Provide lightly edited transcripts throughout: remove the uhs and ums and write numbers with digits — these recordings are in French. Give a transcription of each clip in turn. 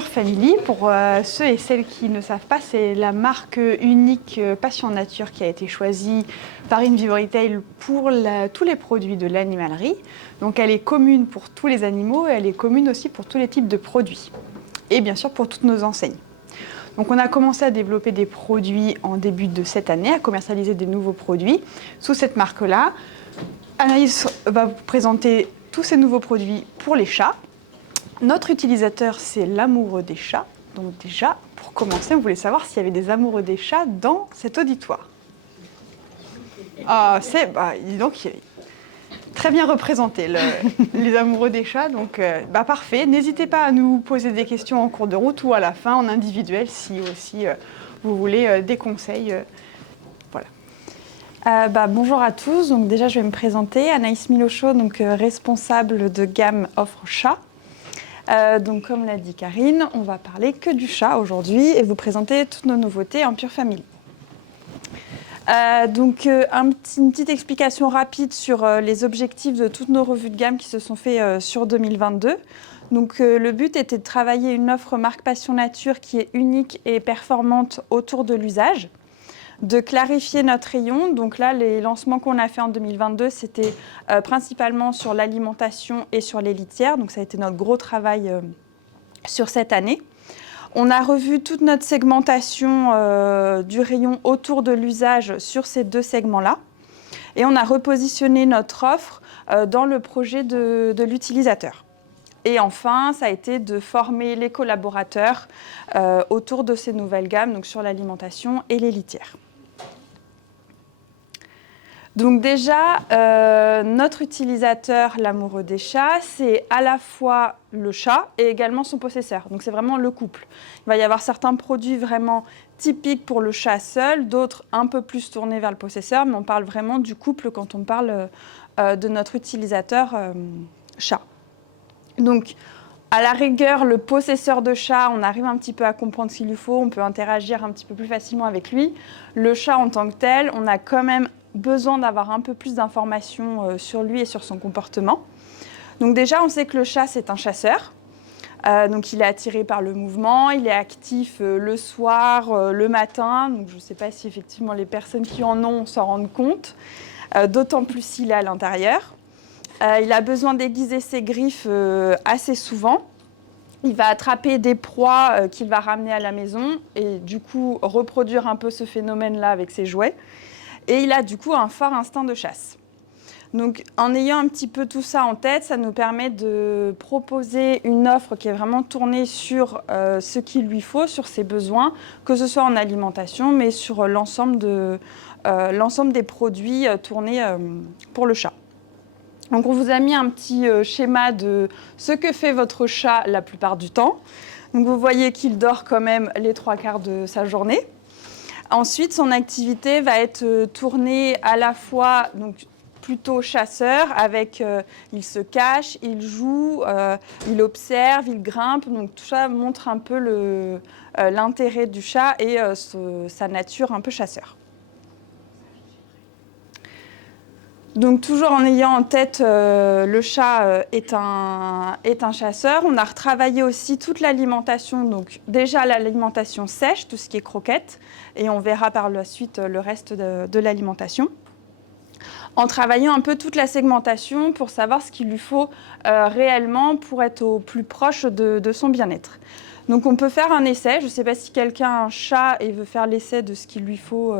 Pure Family, pour ceux et celles qui ne savent pas, c'est la marque unique Passion Nature qui a été choisie par InVivo Retail pour tous les produits de l'animalerie. Donc elle est commune pour tous les animaux et elle est commune aussi pour tous les types de produits. Et bien sûr pour toutes nos enseignes. Donc on a commencé à développer des produits en début de cette année, à commercialiser des nouveaux produits sous cette marque-là. Anaïs va vous présenter tous ces nouveaux produits pour les chats. Notre utilisateur, c'est l'amoureux des chats. Donc déjà, pour commencer, on voulait savoir s'il y avait des amoureux des chats dans cet auditoire. Dis donc, il est très bien représenté, les amoureux des chats. Donc, parfait. N'hésitez pas à nous poser des questions en cours de route ou à la fin, en individuel, si aussi vous voulez des conseils. Voilà. Bonjour à tous. Donc déjà, je vais me présenter. Anaïs Milochaud, responsable de gamme offre chat. Donc comme l'a dit Karine, on va parler que du chat aujourd'hui et vous présenter toutes nos nouveautés en Pure Family. Une petite explication rapide sur les objectifs de toutes nos revues de gamme qui se sont faites sur 2022. Donc le but était de travailler une offre marque Passion Nature qui est unique et performante autour de l'usage, de clarifier notre rayon. Donc là, les lancements qu'on a fait en 2022, c'était principalement sur l'alimentation et sur les litières. Donc ça a été notre gros travail sur cette année. On a revu toute notre segmentation du rayon autour de l'usage sur ces deux segments-là. Et on a repositionné notre offre dans le projet de l'utilisateur. Et enfin, ça a été de former les collaborateurs autour de ces nouvelles gammes, donc sur l'alimentation et les litières. Donc déjà, notre utilisateur, l'amoureux des chats, c'est à la fois le chat et également son possesseur. Donc c'est vraiment le couple. Il va y avoir certains produits vraiment typiques pour le chat seul, d'autres un peu plus tournés vers le possesseur, mais on parle vraiment du couple quand on parle de notre utilisateur chat. Donc à la rigueur, le possesseur de chat, on arrive un petit peu à comprendre ce qu'il lui faut, on peut interagir un petit peu plus facilement avec lui. Le chat en tant que tel, on a quand même besoin d'avoir un peu plus d'informations sur lui et sur son comportement. Donc déjà, on sait que le chat, c'est un chasseur. Donc il est attiré par le mouvement, il est actif le soir, le matin. Donc je ne sais pas si effectivement les personnes qui en ont s'en rendent compte, d'autant plus s'il est à l'intérieur. Il a besoin d'aiguiser ses griffes assez souvent. Il va attraper des proies qu'il va ramener à la maison et du coup reproduire un peu ce phénomène-là avec ses jouets. Et il a du coup un fort instinct de chasse. Donc en ayant un petit peu tout ça en tête, ça nous permet de proposer une offre qui est vraiment tournée sur ce qu'il lui faut, sur ses besoins, que ce soit en alimentation, mais sur l'ensemble des produits tournés pour le chat. Donc on vous a mis un petit schéma de ce que fait votre chat la plupart du temps. Donc vous voyez qu'il dort quand même les 3/4 de sa journée. Ensuite, son activité va être tournée à la fois donc, plutôt chasseur, avec il se cache, il joue, il observe, il grimpe. Donc tout ça montre un peu l'intérêt du chat et sa nature un peu chasseur. Donc toujours en ayant en tête le chat est un chasseur. On a retravaillé aussi toute l'alimentation, donc déjà l'alimentation sèche, tout ce qui est croquettes, et on verra par la suite le reste de l'alimentation. En travaillant un peu toute la segmentation pour savoir ce qu'il lui faut réellement pour être au plus proche de son bien-être. Donc on peut faire un essai. Je ne sais pas si quelqu'un a un chat et veut faire l'essai de ce qu'il lui faut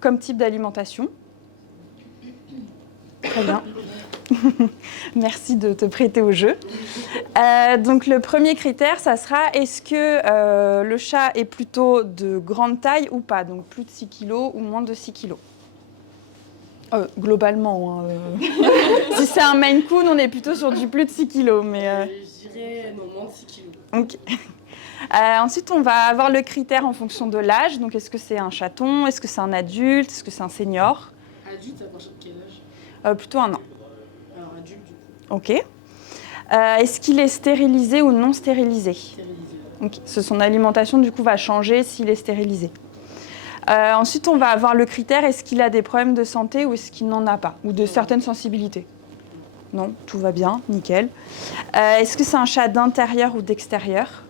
comme type d'alimentation. Très bien. Merci de te prêter au jeu. Donc le premier critère, ça sera est-ce que le chat est plutôt de grande taille ou pas, donc plus de 6 kg ou moins de 6 kg. Globalement, si c'est un Maine Coon, on est plutôt sur du plus de 6 kg. Mais, je dirais non, moins de 6 kg. Okay. Ensuite, on va avoir le critère en fonction de l'âge. Donc est-ce que c'est un chaton, est-ce que c'est un adulte, est-ce que c'est un senior? Adulte, à partir de quel âge? Plutôt 1 an. Alors adulte du coup. Ok. Est-ce qu'il est stérilisé ou non stérilisé? Stérilisé. Okay. Son alimentation du coup va changer s'il est stérilisé. Ensuite, on va avoir le critère est-ce qu'il a des problèmes de santé ou est-ce qu'il n'en a pas, ou de certaines sensibilités. Non, tout va bien, nickel. Est-ce que c'est un chat d'intérieur ou d'extérieur?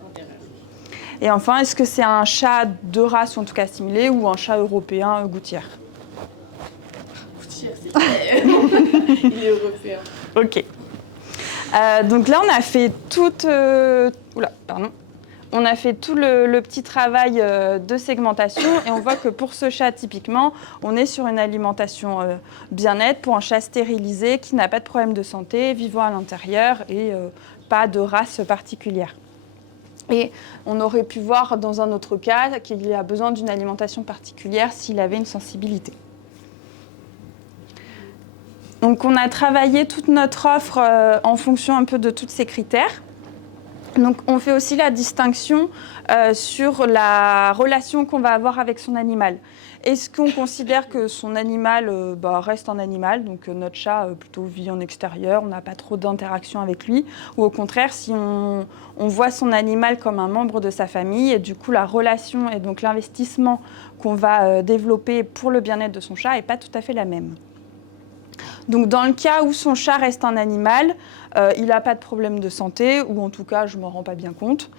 Et enfin, est-ce que c'est un chat de race, ou en tout cas assimilé, ou un chat européen gouttière? Gouttière, c'est il est européen. Ok. Donc là, on a fait On a fait tout le petit travail de segmentation et on voit que pour ce chat, typiquement, on est sur une alimentation bien-être pour un chat stérilisé qui n'a pas de problème de santé, vivant à l'intérieur et pas de race particulière. Et on aurait pu voir dans un autre cas qu'il a besoin d'une alimentation particulière s'il avait une sensibilité. Donc on a travaillé toute notre offre en fonction un peu de tous ces critères. Donc on fait aussi la distinction sur la relation qu'on va avoir avec son animal. Est-ce qu'on considère que son animal reste un animal, donc notre chat plutôt vit en extérieur, on n'a pas trop d'interaction avec lui, ou au contraire si on voit son animal comme un membre de sa famille et du coup la relation et donc l'investissement qu'on va développer pour le bien-être de son chat n'est pas tout à fait la même. Donc dans le cas où son chat reste un animal, il n'a pas de problème de santé, ou en tout cas je ne m'en rends pas bien compte.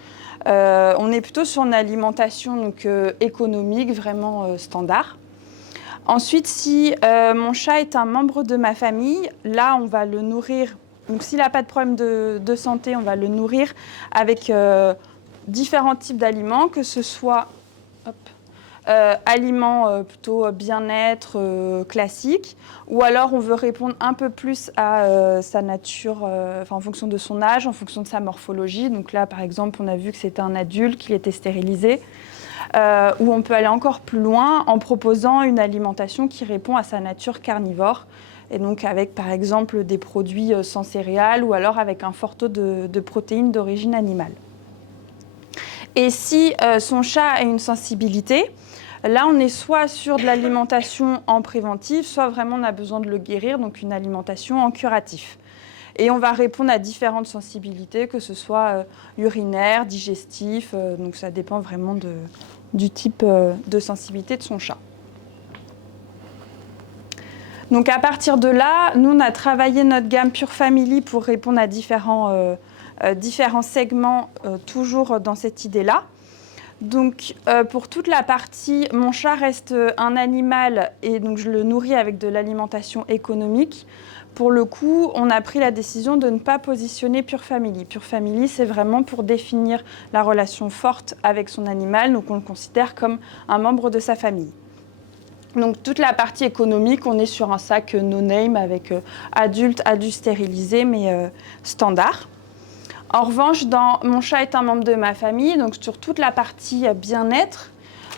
On est plutôt sur une alimentation donc, économique, vraiment standard. Ensuite, si mon chat est un membre de ma famille, là on va le nourrir. Donc s'il n'a pas de problème de santé, on va le nourrir avec différents types d'aliments, que ce soit aliments plutôt bien-être classiques, ou alors on veut répondre un peu plus à sa nature, en fonction de son âge, en fonction de sa morphologie. Donc là, par exemple, on a vu que c'était un adulte, qu'il était stérilisé, ou on peut aller encore plus loin en proposant une alimentation qui répond à sa nature carnivore, et donc avec, par exemple, des produits sans céréales, ou alors avec un fort taux de protéines d'origine animale. Et si son chat a une sensibilité, là, on est soit sur de l'alimentation en préventif, soit vraiment on a besoin de le guérir, donc une alimentation en curatif. Et on va répondre à différentes sensibilités, que ce soit urinaire, digestif, donc ça dépend vraiment du type de sensibilité de son chat. Donc à partir de là, nous, on a travaillé notre gamme Pure Family pour répondre à différents segments, toujours dans cette idée-là. Donc pour toute la partie, mon chat reste un animal et donc je le nourris avec de l'alimentation économique. Pour le coup, on a pris la décision de ne pas positionner Pure Family. Pure Family, c'est vraiment pour définir la relation forte avec son animal, donc on le considère comme un membre de sa famille. Donc toute la partie économique, on est sur un sac no name avec adulte stérilisé, mais standard. En revanche, dans mon chat est un membre de ma famille, donc sur toute la partie bien-être,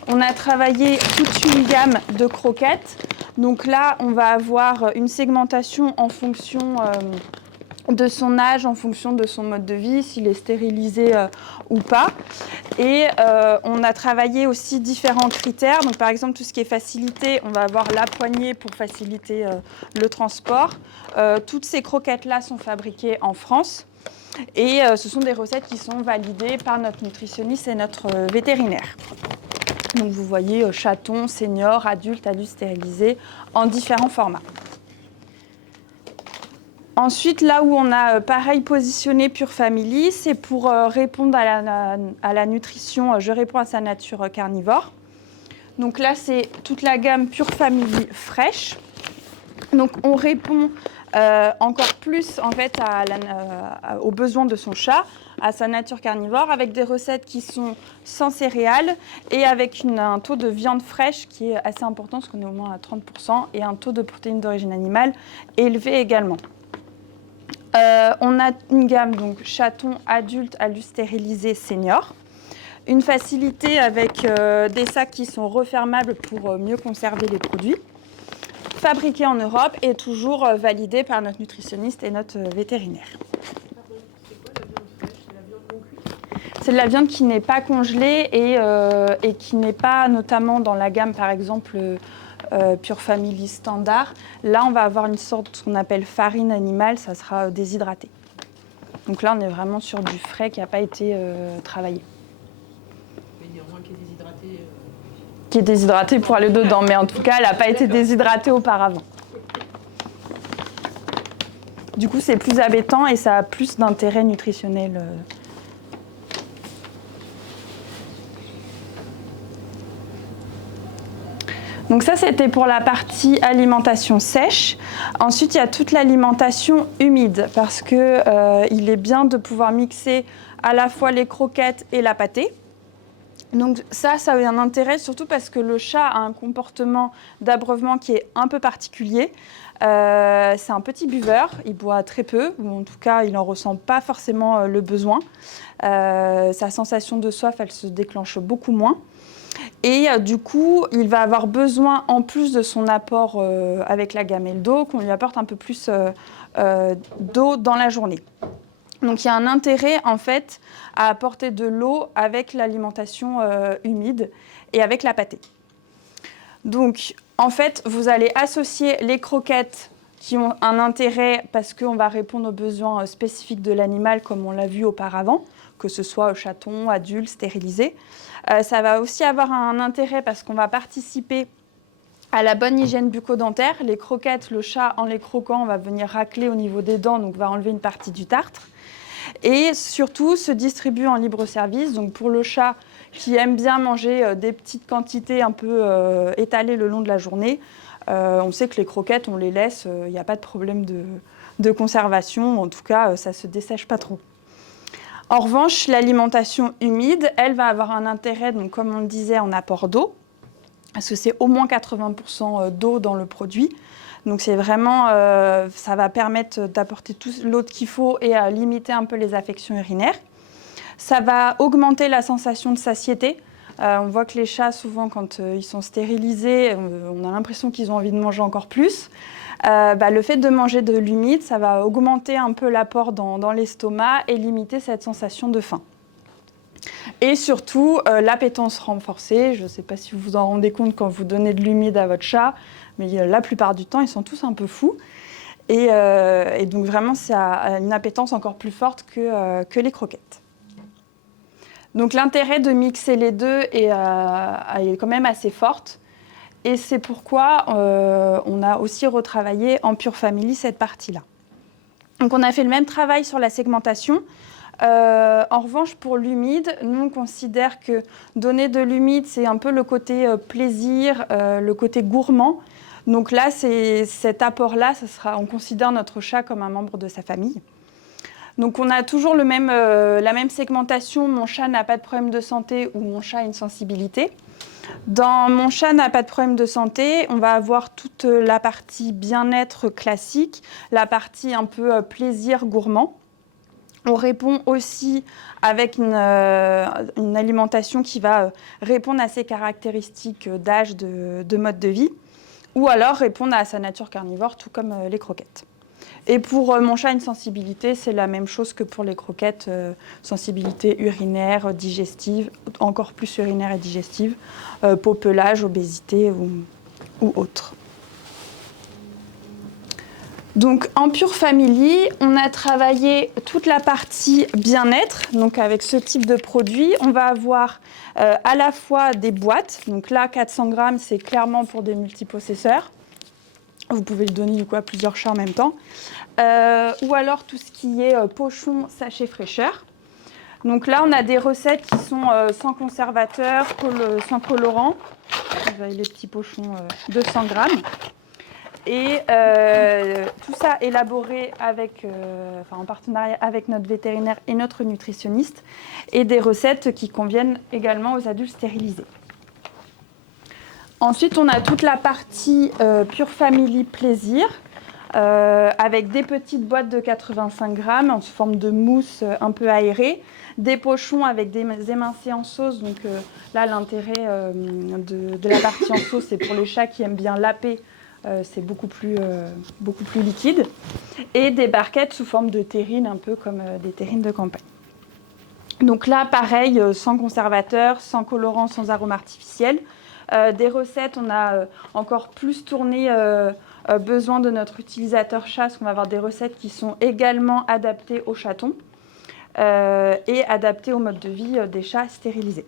on a travaillé toute une gamme de croquettes. Donc là, on va avoir une segmentation en fonction de son âge, en fonction de son mode de vie, s'il est stérilisé ou pas. Et on a travaillé aussi différents critères. Donc par exemple, tout ce qui est facilité, on va avoir la poignée pour faciliter le transport. Toutes ces croquettes-là sont fabriquées en France. Et ce sont des recettes qui sont validées par notre nutritionniste et notre vétérinaire. Donc vous voyez chaton, senior, adulte stérilisé en différents formats. Ensuite, là où on a pareil positionné Pure Family, c'est pour répondre à la nutrition, je réponds à sa nature carnivore. Donc là, c'est toute la gamme Pure Family fraîche. Donc on répond encore plus en fait aux besoins de son chat, à sa nature carnivore, avec des recettes qui sont sans céréales et avec un taux de viande fraîche qui est assez important, parce qu'on est au moins à 30%, et un taux de protéines d'origine animale élevé également. On a une gamme donc chaton adulte stérilisé senior. Une facilité avec des sacs qui sont refermables pour mieux conserver les produits. Fabriqué en Europe et toujours validé par notre nutritionniste et notre vétérinaire. C'est de la viande qui n'est pas congelée et qui n'est pas notamment dans la gamme, par exemple, Pure Family standard. Là, on va avoir une sorte qu'on appelle farine animale, ça sera déshydraté. Donc là, on est vraiment sur du frais qui n'a pas été travaillé. Il y a moins qui est déshydraté. Qui est déshydraté pour aller dedans, mais en tout cas, elle n'a pas été déshydratée auparavant. Du coup, c'est plus appétant et ça a plus d'intérêt nutritionnel. Donc ça, c'était pour la partie alimentation sèche. Ensuite, il y a toute l'alimentation humide parce que il est bien de pouvoir mixer à la fois les croquettes et la pâtée. Donc ça a un intérêt surtout parce que le chat a un comportement d'abreuvement qui est un peu particulier. C'est un petit buveur, il boit très peu, ou en tout cas il n'en ressent pas forcément le besoin. Sa sensation de soif, elle se déclenche beaucoup moins. Et du coup, il va avoir besoin, en plus de son apport avec la gamelle d'eau, qu'on lui apporte un peu plus d'eau dans la journée. Donc il y a un intérêt en fait à apporter de l'eau avec l'alimentation humide et avec la pâtée. Donc en fait, vous allez associer les croquettes qui ont un intérêt parce qu'on va répondre aux besoins spécifiques de l'animal comme on l'a vu auparavant, que ce soit chaton, adulte, stérilisé. Ça va aussi avoir un intérêt parce qu'on va participer à la bonne hygiène bucco-dentaire. Les croquettes, le chat, en les croquant, on va venir racler au niveau des dents, donc va enlever une partie du tartre. Et surtout, se distribue en libre service. Donc pour le chat qui aime bien manger des petites quantités un peu étalées le long de la journée, on sait que les croquettes, on les laisse, il n'y a pas de problème de conservation. En tout cas, ça ne se dessèche pas trop. En revanche, l'alimentation humide, elle va avoir un intérêt, donc, comme on le disait, en apport d'eau, parce que c'est au moins 80% d'eau dans le produit. Donc c'est vraiment, ça va permettre d'apporter toute l'eau qu'il faut et à limiter un peu les affections urinaires. Ça va augmenter la sensation de satiété. On voit que les chats, souvent, quand ils sont stérilisés, on a l'impression qu'ils ont envie de manger encore plus. Le fait de manger de l'humide, ça va augmenter un peu l'apport dans l'estomac et limiter cette sensation de faim. Et surtout, l'appétence renforcée. Je ne sais pas si vous vous en rendez compte quand vous donnez de l'humide à votre chat, mais la plupart du temps, ils sont tous un peu fous. Et donc vraiment, ça a une appétence encore plus forte que les croquettes. Donc l'intérêt de mixer les deux est quand même assez forte. Et c'est pourquoi on a aussi retravaillé en Pure Family cette partie-là. Donc on a fait le même travail sur la segmentation. En revanche, pour l'humide, nous on considère que donner de l'humide, c'est un peu le côté plaisir, le côté gourmand. Donc là, cet apport-là, on considère notre chat comme un membre de sa famille. Donc on a toujours la même segmentation, mon chat n'a pas de problème de santé ou mon chat a une sensibilité. Dans mon chat n'a pas de problème de santé, on va avoir toute la partie bien-être classique, la partie un peu plaisir gourmand. On répond aussi avec une alimentation qui va répondre à ses caractéristiques d'âge, de mode de vie, ou alors répondre à sa nature carnivore, tout comme les croquettes. Et pour mon chat, une sensibilité, c'est la même chose que pour les croquettes, sensibilité urinaire, digestive, encore plus urinaire et digestive, popelage, obésité ou autre. Donc en Pure Family, on a travaillé toute la partie bien-être. Donc avec ce type de produit, on va avoir à la fois des boîtes. Donc là, 400 grammes, c'est clairement pour des multipossesseurs. Vous pouvez le donner du coup à plusieurs chats en même temps. Ou alors tout ce qui est pochon, sachet fraîcheur. Donc là, on a des recettes qui sont sans conservateur, sans colorant. Vous avez les petits pochons de 100 grammes. Et tout ça élaboré en partenariat avec notre vétérinaire et notre nutritionniste. Et des recettes qui conviennent également aux adultes stérilisés. Ensuite, on a toute la partie Pure Family Plaisir, avec des petites boîtes de 85 grammes en forme de mousse un peu aérée, des pochons avec des émincés en sauce. Donc là, l'intérêt de la partie en sauce, c'est pour les chats qui aiment bien laper, c'est beaucoup plus liquide. Et des barquettes sous forme de terrines, un peu comme des terrines de campagne. Donc là, pareil, sans conservateur, sans colorant, sans arôme artificiel. Des recettes, on a encore plus tourné besoin de notre utilisateur chat, parce qu'on va avoir des recettes qui sont également adaptées aux chatons et adaptées au mode de vie des chats stérilisés.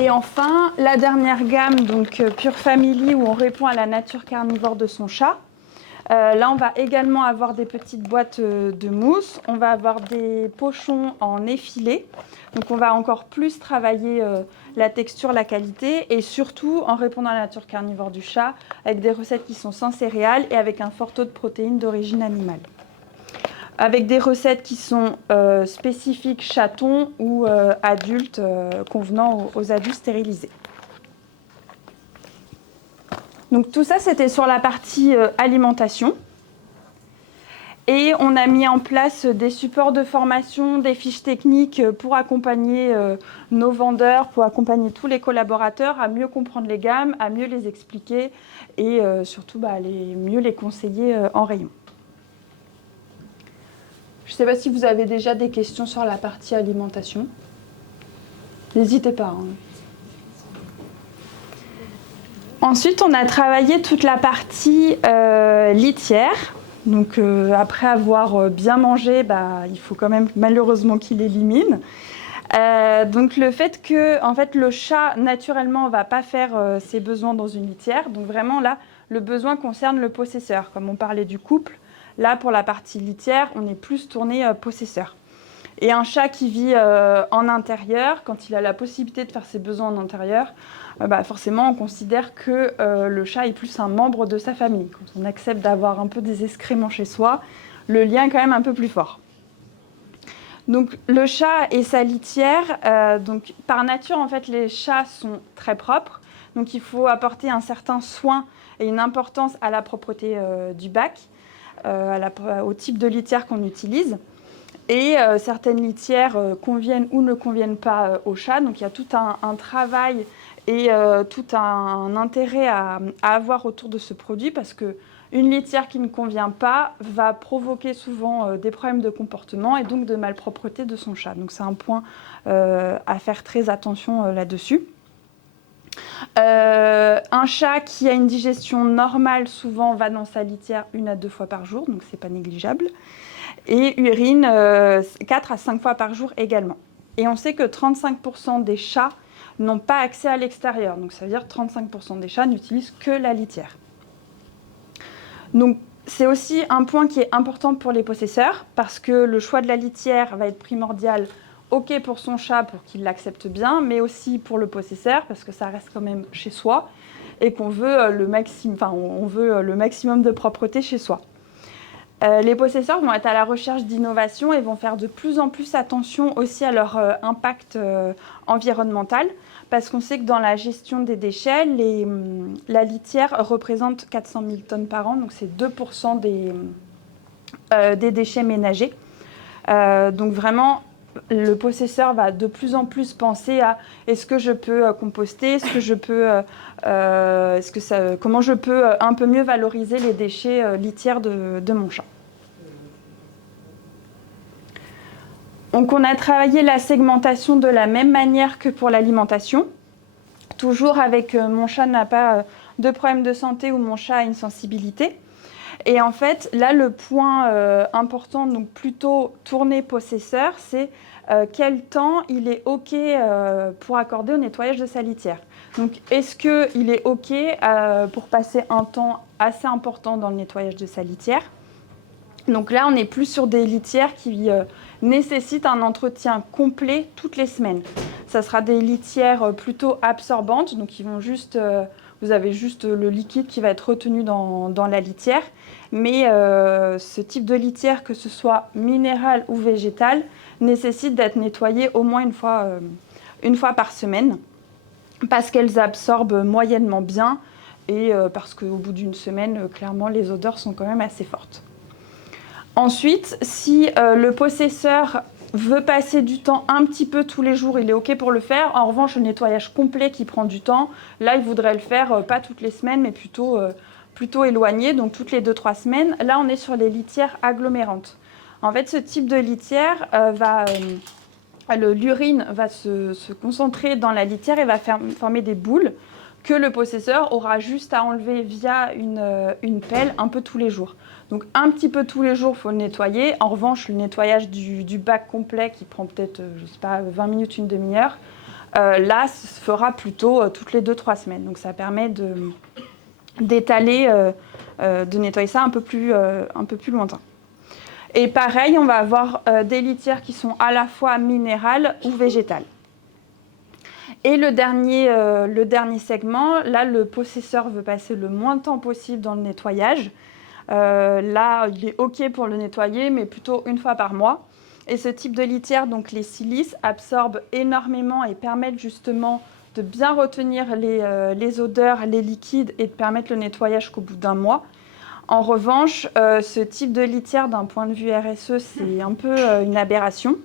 Et enfin, la dernière gamme, donc Pure Family, où on répond à la nature carnivore de son chat. Là, on va également avoir des petites boîtes de mousse. On va avoir des pochons en effilé. Donc, on va encore plus travailler la texture, la qualité et surtout en répondant à la nature carnivore du chat avec des recettes qui sont sans céréales et avec un fort taux de protéines d'origine animale. Avec des recettes qui sont spécifiques chatons ou adultes, convenant aux adultes stérilisés. Donc tout ça, c'était sur la partie alimentation. Et on a mis en place des supports de formation, des fiches techniques pour accompagner nos vendeurs, pour accompagner tous les collaborateurs à mieux comprendre les gammes, à mieux les expliquer et surtout mieux les conseiller en rayon. Je ne sais pas si vous avez déjà des questions sur la partie alimentation. N'hésitez pas. Ensuite, on a travaillé toute la partie litière. Donc, après avoir bien mangé, il faut quand même malheureusement qu'il élimine. Donc, le fait que en fait, le chat, naturellement, ne va pas faire ses besoins dans une litière. Donc, vraiment, là, le besoin concerne le possesseur. Comme on parlait du couple, là, pour la partie litière, on est plus tourné possesseur. Et un chat qui vit en intérieur, quand il a la possibilité de faire ses besoins en intérieur, forcément, on considère que le chat est plus un membre de sa famille. Quand on accepte d'avoir un peu des excréments chez soi, le lien est quand même un peu plus fort. Donc, le chat et sa litière, donc, par nature, en fait, les chats sont très propres. Donc, il faut apporter un certain soin et une importance à la propreté du bac, au type de litière qu'on utilise. Et certaines litières conviennent ou ne conviennent pas au chat. Donc, il y a tout un travail et tout un intérêt à avoir autour de ce produit parce qu'une litière qui ne convient pas va provoquer souvent des problèmes de comportement et donc de malpropreté de son chat. Donc, c'est un point à faire très attention là-dessus. Un chat qui a une digestion normale souvent va dans sa litière 1 à 2 fois par jour, donc c'est pas négligeable. Et urine 4 à 5 fois par jour également. Et on sait que 35% des chats n'ont pas accès à l'extérieur. Donc ça veut dire que 35% des chats n'utilisent que la litière. Donc c'est aussi un point qui est important pour les possesseurs parce que le choix de la litière va être primordial, ok pour son chat pour qu'il l'accepte bien, mais aussi pour le possesseur parce que ça reste quand même chez soi et qu'on veut le maximum de propreté chez soi. Les possesseurs vont être à la recherche d'innovation et vont faire de plus en plus attention aussi à leur impact environnemental parce qu'on sait que dans la gestion des déchets, la litière représente 400 000 tonnes par an, donc c'est 2% des déchets ménagers. Donc vraiment, le possesseur va de plus en plus penser à est-ce que je peux composter, comment je peux un peu mieux valoriser les déchets litières de mon chat. Donc on a travaillé la segmentation de la même manière que pour l'alimentation, toujours avec mon chat n'a pas de problème de santé ou mon chat a une sensibilité. Et en fait, là, le point important, donc plutôt tourné possesseur, c'est quel temps il est OK pour accorder au nettoyage de sa litière. Donc, est-ce qu'il est OK pour passer un temps assez important dans le nettoyage de sa litière ? Donc là, on est plus sur des litières qui nécessitent un entretien complet toutes les semaines. Ça sera des litières plutôt absorbantes, donc vous avez juste le liquide qui va être retenu dans la litière. Mais ce type de litière, que ce soit minérale ou végétale, nécessite d'être nettoyée au moins une fois par semaine parce qu'elles absorbent moyennement bien et parce qu'au bout d'une semaine, clairement, les odeurs sont quand même assez fortes. Ensuite, si le possesseur veut passer du temps un petit peu tous les jours, il est OK pour le faire. En revanche, le nettoyage complet qui prend du temps, là, il voudrait le faire pas toutes les semaines, mais plutôt éloigné, donc toutes les 2-3 semaines. Là, on est sur les litières agglomérantes. En fait, ce type de litière l'urine va se concentrer dans la litière et va former des boules que le possesseur aura juste à enlever via une pelle un peu tous les jours. Donc un petit peu tous les jours, il faut le nettoyer. En revanche, le nettoyage du bac complet qui prend peut-être, 20 minutes, une demi-heure, là, ça se fera plutôt toutes les 2-3 semaines. Donc ça permet d'étaler, de nettoyer ça un peu plus lointain. Et pareil, on va avoir des litières qui sont à la fois minérales ou végétales. Et le dernier segment, là, le possesseur veut passer le moins de temps possible dans le nettoyage. Là, il est OK pour le nettoyer, mais plutôt une fois par mois. Et ce type de litière, donc les silices, absorbent énormément et permettent justement de bien retenir les odeurs, les liquides et de permettre le nettoyage qu'au bout d'un mois. En revanche, ce type de litière, d'un point de vue RSE, c'est un peu une aberration.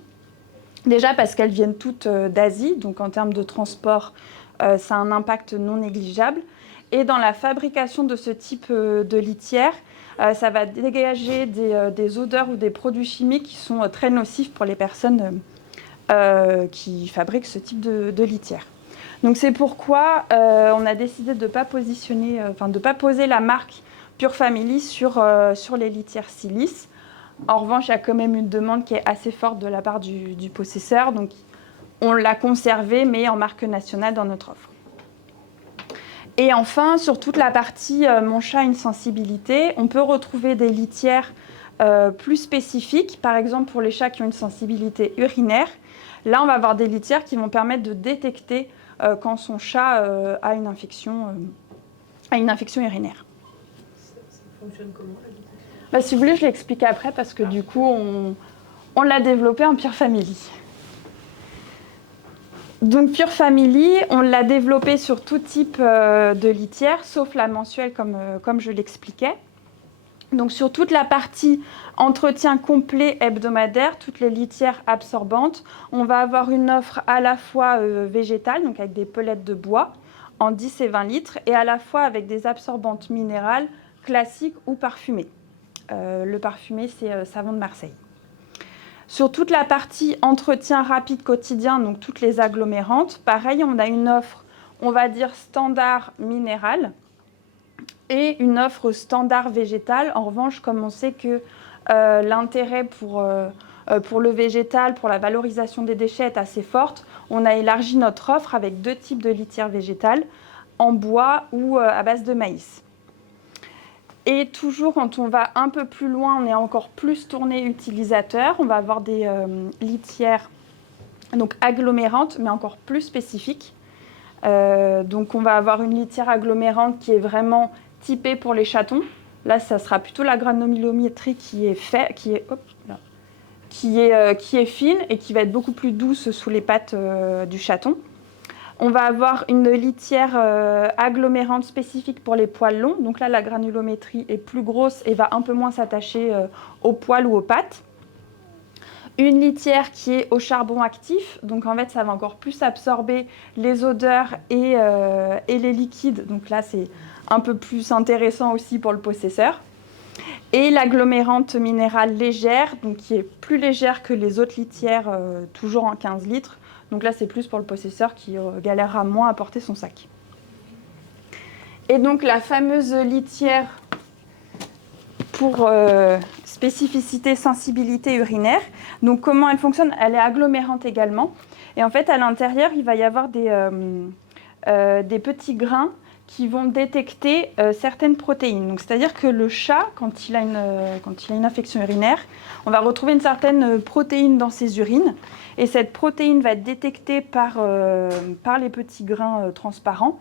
Déjà parce qu'elles viennent toutes d'Asie, donc en termes de transport, ça a un impact non négligeable. Et dans la fabrication de ce type de litière, ça va dégager des odeurs ou des produits chimiques qui sont très nocifs pour les personnes qui fabriquent ce type de litière. Donc c'est pourquoi on a décidé de ne pas poser la marque Pure Family sur les litières silice. En revanche, il y a quand même une demande qui est assez forte de la part du possesseur. Donc, on l'a conservé, mais en marque nationale dans notre offre. Et enfin, sur toute la partie Mon chat a une sensibilité, on peut retrouver des litières plus spécifiques. Par exemple, pour les chats qui ont une sensibilité urinaire, là, on va avoir des litières qui vont permettre de détecter quand son chat a une infection urinaire. Ça fonctionne comment la détection ? Si vous voulez, je l'explique après parce que du coup, on l'a développé en Pure Family. Donc Pure Family, on l'a développé sur tout type de litière, sauf la mensuelle comme je l'expliquais. Donc sur toute la partie entretien complet hebdomadaire, toutes les litières absorbantes, on va avoir une offre à la fois végétale, donc avec des pelettes de bois, en 10 et 20 litres, et à la fois avec des absorbantes minérales, classiques ou parfumées. Le parfumé, c'est Savon de Marseille. Sur toute la partie entretien rapide quotidien, donc toutes les agglomérantes, pareil, on a une offre, on va dire, standard minérale et une offre standard végétale. En revanche, comme on sait que l'intérêt pour le végétal, pour la valorisation des déchets est assez forte, on a élargi notre offre avec 2 types de litières végétales, en bois ou à base de maïs. Et toujours, quand on va un peu plus loin, on est encore plus tourné utilisateur. On va avoir des litières donc agglomérantes, mais encore plus spécifiques. Donc, on va avoir une litière agglomérante qui est vraiment typée pour les chatons. Là, ça sera plutôt la granulométrie qui est fine et qui va être beaucoup plus douce sous les pattes du chaton. On va avoir une litière agglomérante spécifique pour les poils longs. Donc là, la granulométrie est plus grosse et va un peu moins s'attacher aux poils ou aux pattes. Une litière qui est au charbon actif. Donc en fait, ça va encore plus absorber les odeurs et les liquides. Donc là, c'est un peu plus intéressant aussi pour le possesseur. Et l'agglomérante minérale légère, donc qui est plus légère que les autres litières, toujours en 15 litres. Donc là, c'est plus pour le possesseur qui galérera moins à porter son sac. Et donc la fameuse litière pour spécificité, sensibilité urinaire. Donc comment elle fonctionne ? Elle est agglomérante également. Et en fait, à l'intérieur, il va y avoir des petits grains qui vont détecter certaines protéines. Donc, c'est-à-dire que le chat, quand il a une infection urinaire, on va retrouver une certaine protéine dans ses urines. Et cette protéine va être détectée par les petits grains transparents.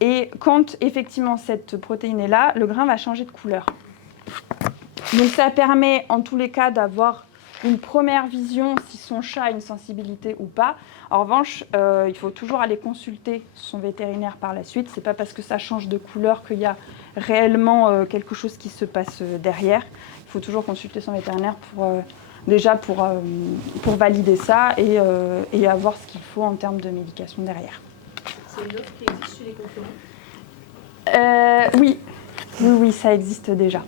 Et quand effectivement cette protéine est là, le grain va changer de couleur. Donc ça permet en tous les cas d'avoir une première vision si son chat a une sensibilité ou pas. En revanche, il faut toujours aller consulter son vétérinaire par la suite. Ce n'est pas parce que ça change de couleur qu'il y a réellement quelque chose qui se passe derrière. Il faut toujours consulter son vétérinaire pour valider ça et avoir ce qu'il faut en termes de médication derrière. C'est une offre qui existe chez les concurrents ? Oui, ça existe déjà.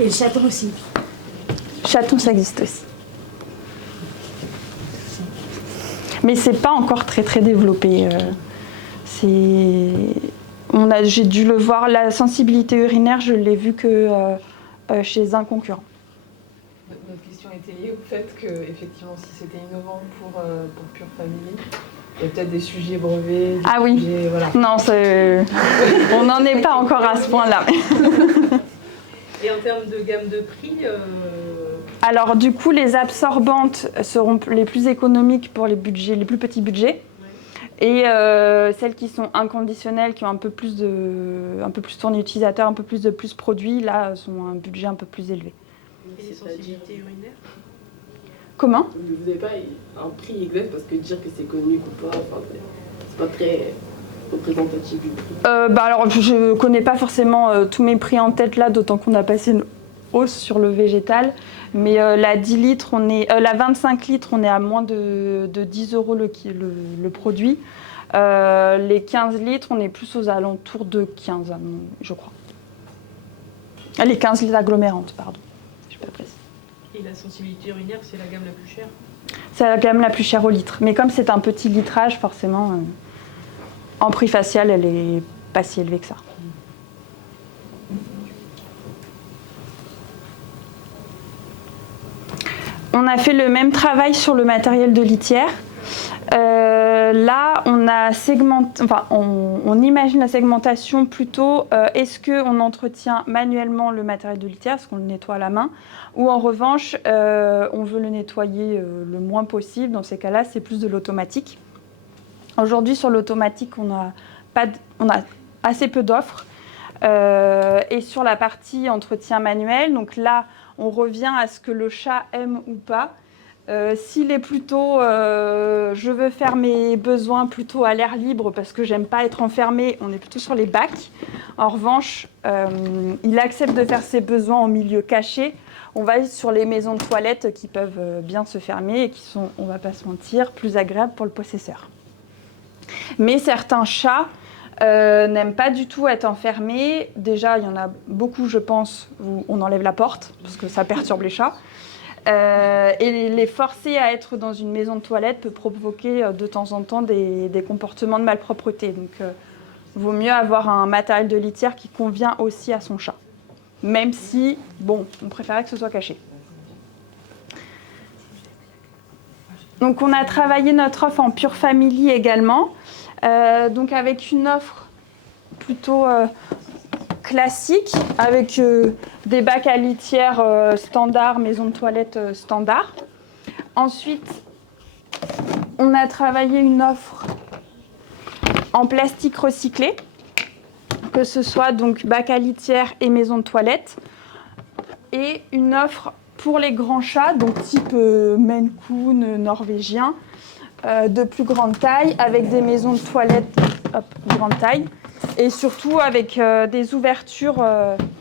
Et le chaton aussi. Chaton, ça existe aussi. Mais c'est pas encore très très développé. J'ai dû le voir, la sensibilité urinaire, je l'ai vu que chez un concurrent. Notre question était liée au fait que, effectivement, si c'était innovant pour Pure Family, Il y a peut-être des sujets brevets. Des Ah oui. sujets, voilà. Non, on n'en est pas encore à ce point-là. Et en termes de gamme de prix, Alors du coup, les absorbantes seront les plus économiques pour les plus petits budgets. Et celles qui sont inconditionnelles, qui ont un peu plus tourné utilisateur, un peu plus de produits, là, sont un budget un peu plus élevé. et les sensibilités urinaires. Comment ? Vous n'avez pas un prix exact parce que dire que c'est économique ou pas, enfin, c'est pas très représentatif du prix. Alors, je ne connais pas forcément tous mes prix en tête là, d'autant qu'on a passé une hausse sur le végétal. Mais la 10 litres, la 25 litres, on est à moins de 10 € le produit. Les 15 litres, on est plus aux alentours de 15, je crois. Les 15 litres agglomérantes, pardon. Je suis pas précise. Et la sensibilité urinaire, c'est la gamme la plus chère. C'est la gamme la plus chère au litre. Mais comme c'est un petit litrage, forcément, en prix facial, elle n'est pas si élevée que ça. On a fait le même travail sur le matériel de litière. Là, on a segmenté, on imagine la segmentation plutôt. Est-ce qu'on entretient manuellement le matériel de litière, est-ce qu'on le nettoie à la main, ou en revanche, on veut le nettoyer le moins possible. Dans ces cas-là, c'est plus de l'automatique. Aujourd'hui, sur l'automatique, on a assez peu d'offres. Et sur la partie entretien manuel, donc là, on revient à ce que le chat aime ou pas. S'il est plutôt je veux faire mes besoins plutôt à l'air libre parce que j'aime pas être enfermé, on est plutôt sur les bacs. En revanche, il accepte de faire ses besoins en milieu caché. On va sur les maisons de toilettes qui peuvent bien se fermer et qui sont, on va pas se mentir, plus agréables pour le possesseur. Mais certains chats n'aiment pas du tout être enfermés. Déjà, il y en a beaucoup, je pense, où on enlève la porte parce que ça perturbe les chats. Et les forcer à être dans une maison de toilette peut provoquer de temps en temps des comportements de malpropreté. Donc, il vaut mieux avoir un matériel de litière qui convient aussi à son chat. Même si, bon, on préférait que ce soit caché. Donc, on a travaillé notre offre en Pure Family également. Donc, avec une offre plutôt classique, avec des bacs à litière standard, maison de toilette standard. Ensuite, on a travaillé une offre en plastique recyclé, que ce soit donc bac à litière et maison de toilette, et une offre pour les grands chats, donc type Maine Coon, norvégien, de plus grande taille, avec des maisons de toilette grande taille. Et surtout avec des ouvertures,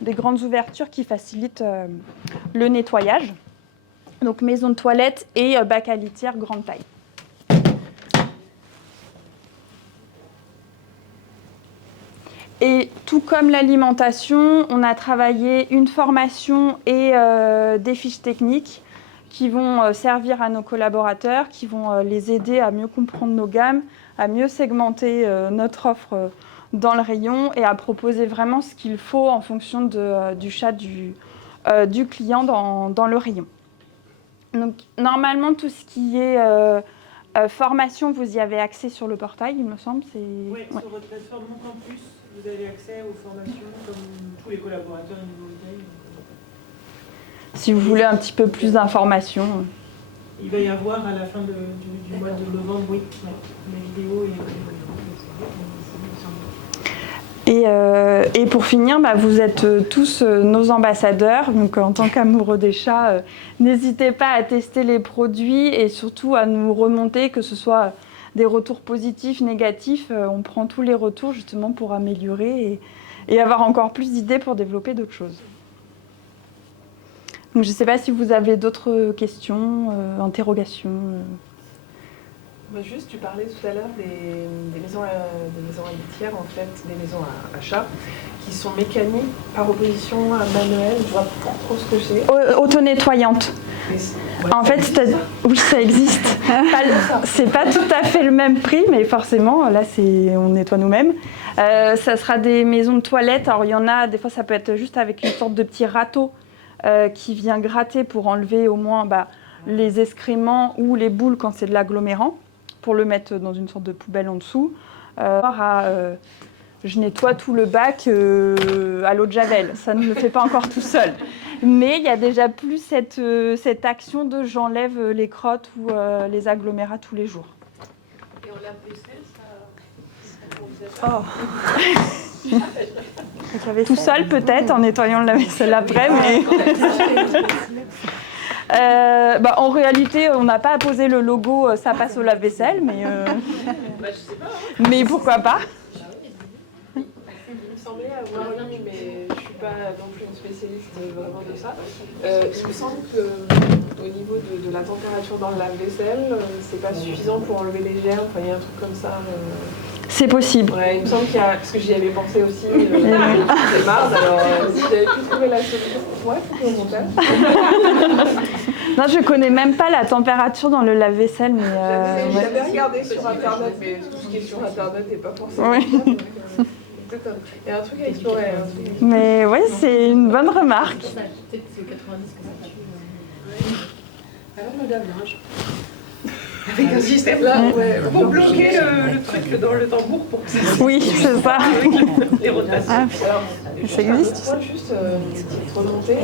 des grandes ouvertures qui facilitent le nettoyage. Donc maison de toilette et bac à litière grande taille. Et tout comme l'alimentation, on a travaillé une formation et des fiches techniques qui vont servir à nos collaborateurs, qui vont les aider à mieux comprendre nos gammes, à mieux segmenter notre offre dans le rayon et à proposer vraiment ce qu'il faut en fonction du chat du client dans le rayon. Donc, normalement, tout ce qui est formation, vous y avez accès sur le portail, il me semble. Oui, sur votre plateforme Mon Campus, vous avez accès aux formations comme tous les collaborateurs du Nouveau Retail. Si vous voulez un petit peu plus d'informations. Il va y avoir à la fin du mois de novembre, oui, les vidéos et Et pour finir, vous êtes tous nos ambassadeurs. Donc, en tant qu'amoureux des chats, n'hésitez pas à tester les produits et surtout à nous remonter, que ce soit des retours positifs, négatifs. On prend tous les retours justement pour améliorer et avoir encore plus d'idées pour développer d'autres choses. Donc, je ne sais pas si vous avez d'autres questions, interrogations. Juste, tu parlais tout à l'heure des maisons à litière, en fait, des maisons à chats, qui sont mécaniques par opposition à manuel. Je vois pas trop ce que c'est. Auto-nettoyantes. En fait, oui, ça existe. C'est pas tout à fait le même prix, mais forcément, là, on nettoie nous-mêmes. Ça sera des maisons de toilette. Alors, il y en a, des fois, ça peut être juste avec une sorte de petit râteau qui vient gratter pour enlever au moins les excréments ou les boules quand c'est de l'agglomérant. pour le mettre dans une sorte de poubelle en dessous. Je nettoie tout le bac à l'eau de Javel. Ça ne le fait pas encore tout seul. Mais il y a déjà plus cette action de j'enlève les crottes ou les agglomérats tous les jours. Et on lave-vaisselle, Tout seul peut-être, en nettoyant le lave-vaisselle après, mais... en réalité, on n'a pas à poser le logo ça passe au lave-vaisselle, mais, mais pourquoi pas. Il me semblait avoir lu, mais je ne suis pas non plus une spécialiste vraiment de ça. Il me semble qu'au niveau de la température dans le lave-vaisselle, c'est pas suffisant pour enlever les germes. Enfin, il y a un truc comme ça. C'est possible. Ouais, il me semble qu'il y a, parce que j'y avais pensé aussi, j'ai marre, alors si j'avais pu trouver la solution, ouais, faut que je monte. Non, je connais même pas la température dans le lave-vaisselle, mais... J'avais regardé sur Internet, mais tout ce qui est sur Internet n'est pas forcément... Oui. Il y a un truc à explorer. Mais oui, c'est une bonne remarque. peut-être c'est 90 que ça tue. Alors le lave-linge. Avec un système là, pour bloquer le truc dans le tambour pour que ça se... Oui, c'est ça. les rotations. Ah, Ça existe. Juste une petite remontée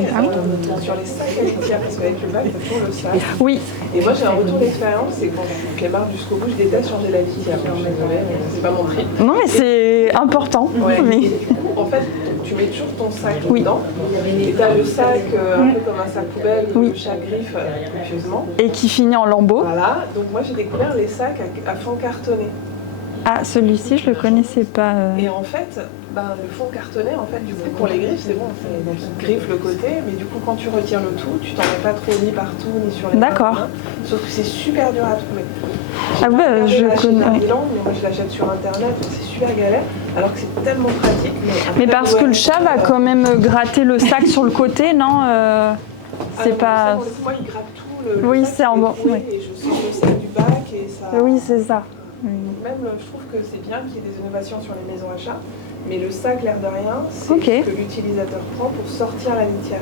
sur les sacs à litière, parce qu'avec le bac, t'as toujours le sac. oui. Et moi j'ai un retour d'expérience, c'est quand je clémarde jusqu'au bout, je déteste changer la litière. C'est pas mon trip. Non, mais c'est important. Ouais. Mais... Et du coup, en fait, tu mets toujours ton sac Oui. dedans. Et t'as le sac un peu comme un sac poubelle, Oui. le chat griffe copieusement. Et qui finit en lambeaux. Voilà, donc moi j'ai découvert les sacs à fond cartonné. Ah, celui-ci, je le connaissais pas. Et en fait, le fond cartonné, en fait, du coup, pour les griffes, c'est bon, donc il griffe le côté, mais du coup, quand tu retires le tout, tu t'en mets pas trop ni partout, ni sur les D'accord. mains. Sauf que c'est super dur à trouver. Ah bah, je connais. Mais moi, je l'achète sur Internet, c'est super galère, alors que c'est tellement pratique. Mais parce que le chat va quand même gratter le sac sur le côté, non c'est pas... Moi, il gratte tout le Oui, sac, c'est en bon. trouvé, Oui. et je sors le sac du bac et ça... Oui, c'est ça. Même, je trouve que c'est bien qu'il y ait des innovations sur les maisons à chats, mais le sac, l'air de rien, c'est Ok. ce que l'utilisateur prend pour sortir la litière.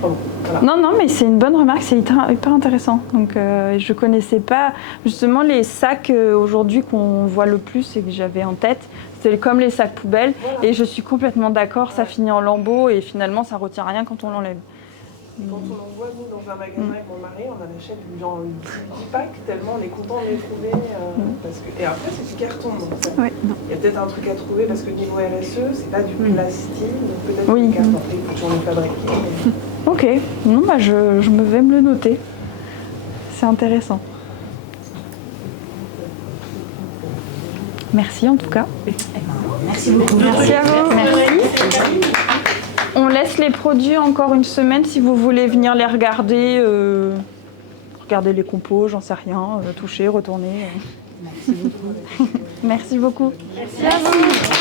Bon, voilà. Non, mais c'est une bonne remarque, c'est hyper intéressant. Donc, je connaissais pas justement les sacs aujourd'hui qu'on voit le plus et que j'avais en tête. C'est comme les sacs poubelles. Voilà. Et je suis complètement d'accord, ça finit en lambeaux et finalement, ça retient rien quand on l'enlève. Quand on en voit, nous, dans un magasin avec mon mari, on en achète genre 10 packs, tellement on est content de les trouver. Parce que... Et après, c'est du carton. Donc ça... Oui, non. Il y a peut-être un truc à trouver parce que niveau RSE, c'est pas du plastique, donc peut-être Oui. du carton. Il faut toujours le fabriquer. Mais... Ok, non, je me vais me le noter. C'est intéressant. Merci en tout cas. Merci beaucoup. Merci à vous. Merci. On laisse les produits encore une semaine si vous voulez venir les regarder. Regarder les compos, j'en sais rien, toucher, retourner. Merci beaucoup. Merci beaucoup. Merci à vous.